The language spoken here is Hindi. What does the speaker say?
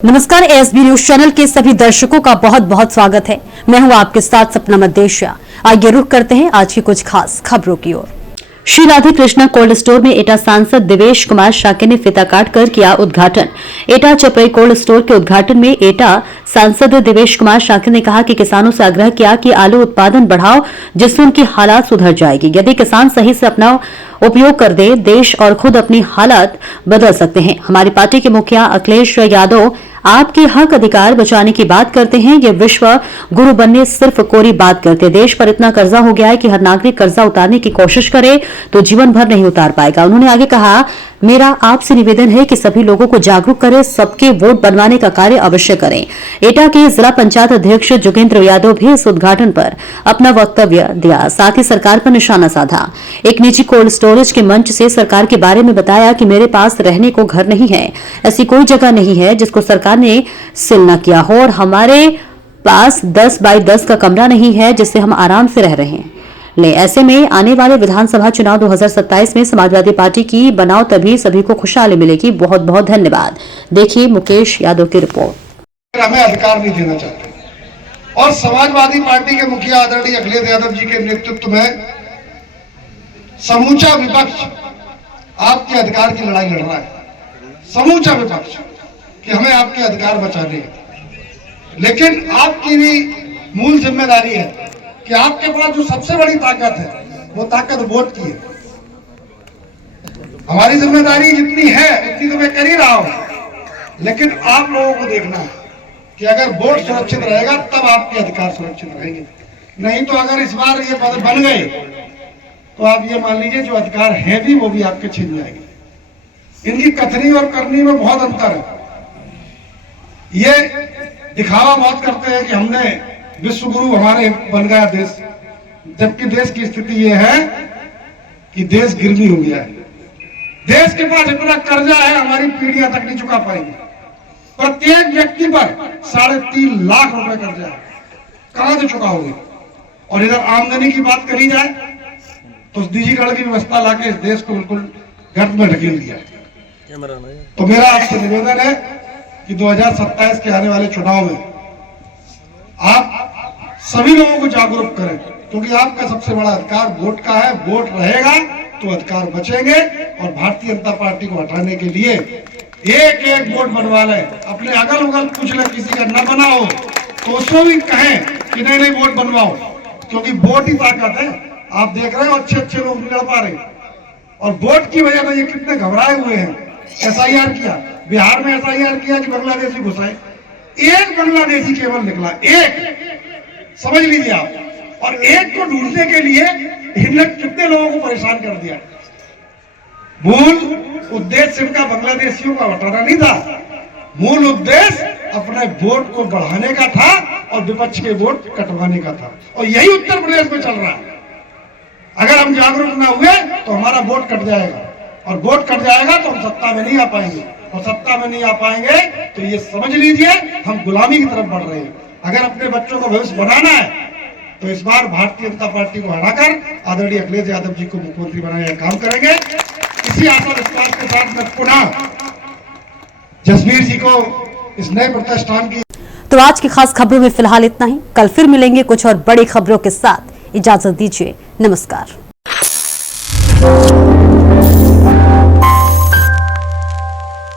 नमस्कार, एएसबी न्यूज चैनल के सभी दर्शकों का बहुत बहुत स्वागत है। मैं हूं आपके साथ सपना मदेशिया। आइए रुक करते हैं आज की कुछ खास खबरों की ओर। श्री राधे कृष्णा कोल्ड स्टोर में एटा सांसद देवेश कुमार शाक्य ने फीता काटकर किया उद्घाटन। एटा चपई कोल्ड स्टोर के उद्घाटन में एटा सांसद देवेश कुमार शाक्य ने कहा कि किसानों से आग्रह किया कि आलू उत्पादन बढ़ाओ, जिससे उनकी हालात सुधर जाएगी। यदि किसान सही से अपना उपयोग कर दे, देश और खुद अपनी हालात बदल सकते हैं। हमारी पार्टी के मुखिया अखिलेश यादव आपके हक अधिकार बचाने की बात करते हैं। ये विश्व गुरु बनने सिर्फ कोरी बात करते। देश पर इतना कर्जा हो गया है कि हर नागरिक कर्जा उतारने की कोशिश करे तो जीवन भर नहीं उतार पाएगा। उन्होंने आगे कहा, मेरा आपसे निवेदन है कि सभी लोगों को जागरूक करें, सबके वोट बनवाने का कार्य अवश्य करें। एटा के जिला पंचायत अध्यक्ष जोगेंद्र यादव भी इस उद्घाटन पर अपना वक्तव्य दिया, साथ ही सरकार पर निशाना साधा। एक निजी कोल्ड स्टोरेज के मंच से सरकार के बारे में बताया कि मेरे पास रहने को घर नहीं है, ऐसी कोई जगह नहीं है जिसको सरकार ने सील न किया हो, और हमारे पास 10 बाई 10 का कमरा नहीं है जिससे हम आराम से रह रहे हैं। ऐसे में आने वाले विधानसभा चुनाव 2027 में समाजवादी पार्टी की बनाओ, तभी सभी को खुशहाली मिलेगी। बहुत बहुत धन्यवाद। देखिए मुकेश यादव की रिपोर्ट। हमें अधिकार नहीं देना चाहते, और समाजवादी पार्टी के मुखिया आदरणीय अखिलेश यादव जी के नेतृत्व में समूचा विपक्ष आपके अधिकार की लड़ाई लड़ रहा है। समूचा विपक्ष कि हमें आपके अधिकार बचाने हैं, लेकिन आपकी भी मूल जिम्मेदारी है कि आपके पास जो सबसे बड़ी ताकत है वो ताकत वोट की है। हमारी जिम्मेदारी जितनी है उतनी तो मैं कर ही रहा हूं, लेकिन आप लोगों को देखना है कि अगर वोट सुरक्षित रहेगा तब आपके अधिकार सुरक्षित रहेंगे। नहीं तो अगर इस बार ये पद बन गए तो आप ये मान लीजिए जो अधिकार है भी वो भी आपके छीन जाएंगे। इनकी कथनी और करनी में बहुत अंतर है। ये दिखावा बहुत करते हैं कि हमने विश्व गुरु हमारे बन गया देश, जबकि देश की स्थिति ये है कि देश गिरवी हो गया है। देश के पास इतना कर्जा है, हमारी पीढ़ियां तक नहीं चुका पाएंगी। प्रत्येक व्यक्ति पर 3.5 लाख रुपए कर्जा है, कहां से चुकाओगे? और इधर आमदनी की बात करी जाए तो निजीकरण की व्यवस्था लाके इस देश को बिल्कुल गर्त में ढकेल दिया है। तो मेरा आपसे निवेदन है कि 2027 के आने वाले चुनाव में आप सभी लोगों को जागरूक करें, क्योंकि आपका सबसे बड़ा अधिकार वोट का है। वोट रहेगा तो अधिकार बचेंगे, और भारतीय जनता पार्टी को हटाने के लिए एक एक वोट बनवा लें। अपने अगल बगल पूछ लें, किसी का न बना हो तो उसको भी कहें कि नहीं नहीं वोट बनवाओ, क्योंकि वोट ही ताकत है। आप देख रहे हो अच्छे अच्छे लोग नहीं लड़ पा रहे, और वोट की वजह से ये कितने घबराए हुए हैं। SIR किया, बिहार में SIR किया कि बांग्लादेशी घुसाए, एक बांग्लादेशी केवल निकला, एक, समझ लीजिए आप। और एक को ढूंढने के लिए इन्होंने कितने लोगों को परेशान कर दिया। मूल उद्देश्य इनका बांग्लादेशियों का हटाना नहीं था, मूल उद्देश्य अपने वोट को बढ़ाने का था और विपक्ष के वोट कटवाने का था, और यही उत्तर प्रदेश में चल रहा है। अगर हम जागरूक ना हुए तो हमारा वोट कट जाएगा, और वोट कट जाएगा तो हम सत्ता में नहीं आ पाएंगे, और सत्ता में नहीं आ पाएंगे तो ये समझ लीजिए हम गुलामी की तरफ बढ़ रहे हैं। अगर अपने बच्चों का भविष्य बनाना है तो इस बार भारतीय जनता पार्टी को हटाकर आदरणीय अखिलेश यादव जी को मुख्यमंत्री बनाने का काम करेंगे। इसी आशा विश्वास के साथ मैं पुनः जसवीर जी को इस नए प्रतिष्ठान की। तो आज की खास खबरों में फिलहाल इतना ही। कल फिर मिलेंगे कुछ और बड़ी खबरों के साथ। इजाजत दीजिए, नमस्कार।